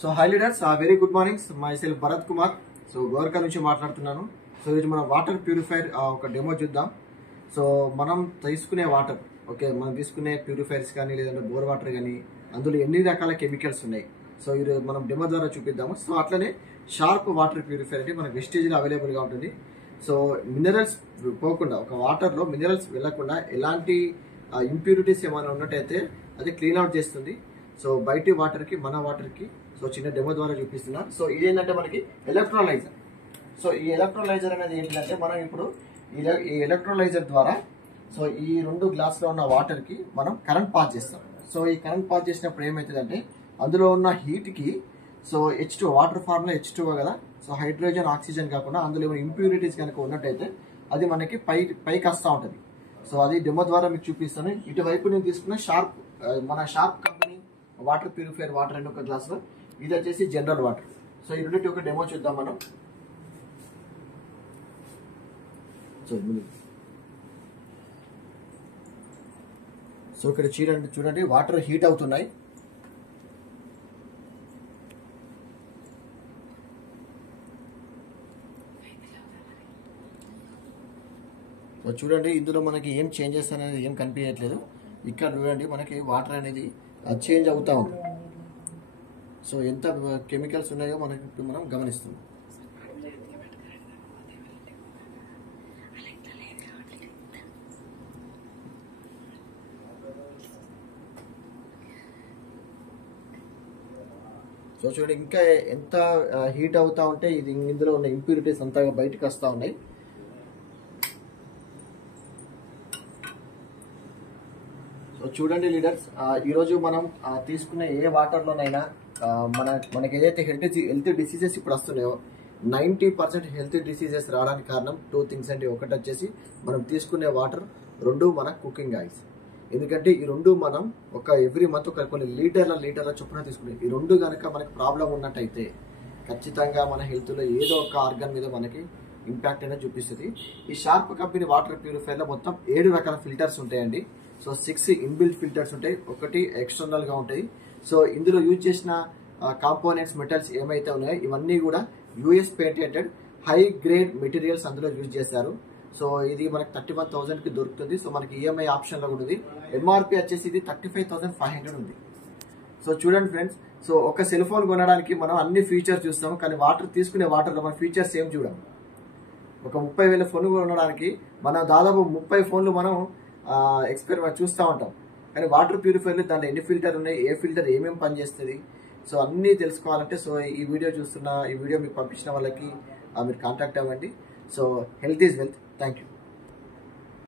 So high leaders very good morning. My self Bharat Kumar. So Gorkha నుంచి మాట్లాడుతున్నాను. So ఇది మనం వాటర్ ప్యూరిఫైర్ ఒక డెమో చూద్దాం. సో మనం తీసుకునే వాటర్ మనం తీసుకునే ప్యూరిఫైర్స్ కానీ లేదంటే బోర్ వాటర్ కానీ అందులో ఎన్ని రకాల కెమికల్స్ ఉన్నాయి. సో ఇది మనం డెమో ద్వారా చూపిద్దాము. సో అట్లనే షార్ప్ వాటర్ ప్యూరిఫైర్ అంటే మన వెస్టేజ్లో అవైలబుల్గా ఉంటుంది. సో మినరల్స్ పోకుండా ఒక వాటర్లో మినరల్స్ వెళ్లకుండా ఎలాంటి ఇంప్యూరిటీస్ ఏమైనా ఉన్నట్టయితే అది క్లీన్ అవుట్ చేస్తుంది. సో బయటి వాటర్కి మన వాటర్కి సో చిన్న డెమో ద్వారా చూపిస్తున్నా. సో ఇదేంటంటే మనకి ఎలక్ట్రోలైజర్. సో ఈ ఎలక్ట్రోలైజర్ అనేది ఏంటంటే మనం ఇప్పుడు ఈ ఎలక్ట్రోలైజర్ ద్వారా సో ఈ 2 గ్లాసులో ఉన్న వాటర్కి మనం కరెంట్ పాస్ చేస్తాం. సో ఈ కరెంట్ పాస్ చేసినప్పుడు ఏమవుతుందంటే అందులో ఉన్న హీట్కి సో H2 వాటర్ ఫార్మ్లో H2 కదా. సో హైడ్రోజన్ ఆక్సిజన్ కాకుండా అందులో ఏమైనా ఇంప్యూరిటీస్ కనుక ఉన్నట్టయితే అది మనకి పైకి వస్తూ ఉంటుంది. సో అది డెమో ద్వారా మీకు చూపిస్తాను. ఇటువైపు నేను తీసుకున్న మన sharp company water purifier water అండి ఒక గ్లాసులో. ఇది వచ్చేసి జనరల్ వాటర్. సో ఈ రెండింటి ఒక డెమో చూద్దాం మనం. సో ఇక్కడ చూడండి వాటర్ హీట్ అవుతున్నాయి. సో చూడండి ఇందులో మనకి ఏం చేంజెస్ అనేది ఏం కనిపించట్లేదు. ఇక్కడ చూడండి మనకి వాటర్ అనేది చేంజ్ అవుతా ఉంది. సో ఎంత కెమికల్స్ ఉన్నాయో మనకి ఇప్పుడు మనం గమనిస్తున్నాం. సో చూడండి ఇంకా ఎంత హీట్ అవుతా ఉంటే ఇది ఇందులో ఉన్న ఇంప్యూరిటీస్ అంతా బయటకు వస్తూ ఉన్నాయి. సో చూడండి లీడర్స్, ఈరోజు మనం తీసుకునే ఏ వాటర్లోనైనా మనకి ఏదైతే హెల్త్ డిసీజెస్ ఇప్పుడు వస్తున్నాయో 90% హెల్త్ డిసీజెస్ రావడానికి కారణం 2 థింగ్స్ అండి. ఒకటి వచ్చేసి మనం తీసుకునే వాటర్, 2 మన కుకింగ్ ఆయిల్స్. ఎందుకంటే ఈ 2 మనం ఎవ్రీ మంత్ కొన్ని లీటర్ల చొప్పున తీసుకునే ఈ 2 కనుక మనకి ప్రాబ్లం ఉన్నట్టయితే ఖచ్చితంగా మన హెల్త్లో ఏదో ఒక ఆర్గన్ మీద మనకి ఇంపాక్ట్ అనేది చూపిస్తుంది. ఈ షార్ప్ కంపెనీ వాటర్ ప్యూరిఫైర్లో మొత్తం 7 రకాల ఫిల్టర్స్ ఉంటాయండి. సో 6 ఇన్బిల్ట్ ఫిల్టర్స్ ఉంటాయి, 1 ఎక్స్టర్నల్ గా ఉంటాయి. సో ఇందులో యూజ్ చేసిన కాంపోనెంట్స్ మెటల్స్ ఏమైతే ఉన్నాయో ఇవన్నీ కూడా US patented high grade materials అందులో యూజ్ చేస్తారు. సో ఇది మనకి 31,000 కి దొరుకుతుంది. సో మనకి EMI ఆప్షన్ లో కూడా ఉంది. MRP వచ్చేసి ఇది 35,500 ఉంది. సో చూడండి ఫ్రెండ్స్, సో ఒక సెల్ ఫోన్ కొనడానికి మనం అన్ని ఫీచర్స్ చూస్తాము, కానీ తీసుకునే వాటర్లో మన ఫీచర్స్ ఏం చూడము. ఒక 30,000 ఫోన్ కొనడానికి మనం దాదాపు 30 ఫోన్లు మనం ఎక్స్పెరిమెంట్ చూస్తూ ఉంటాం. కానీ వాటర్ ప్యూరిఫైర్లు దాంట్లో ఎన్ని ఫిల్టర్ ఉన్నాయి, ఏ ఫిల్టర్ ఏమేమి పనిచేస్తుంది, సో అన్నీ తెలుసుకోవాలంటే సో ఈ వీడియో మీకు పంపించిన వాళ్ళకి మీరు కాంటాక్ట్ అవ్వండి. So health is wealth. Thank you.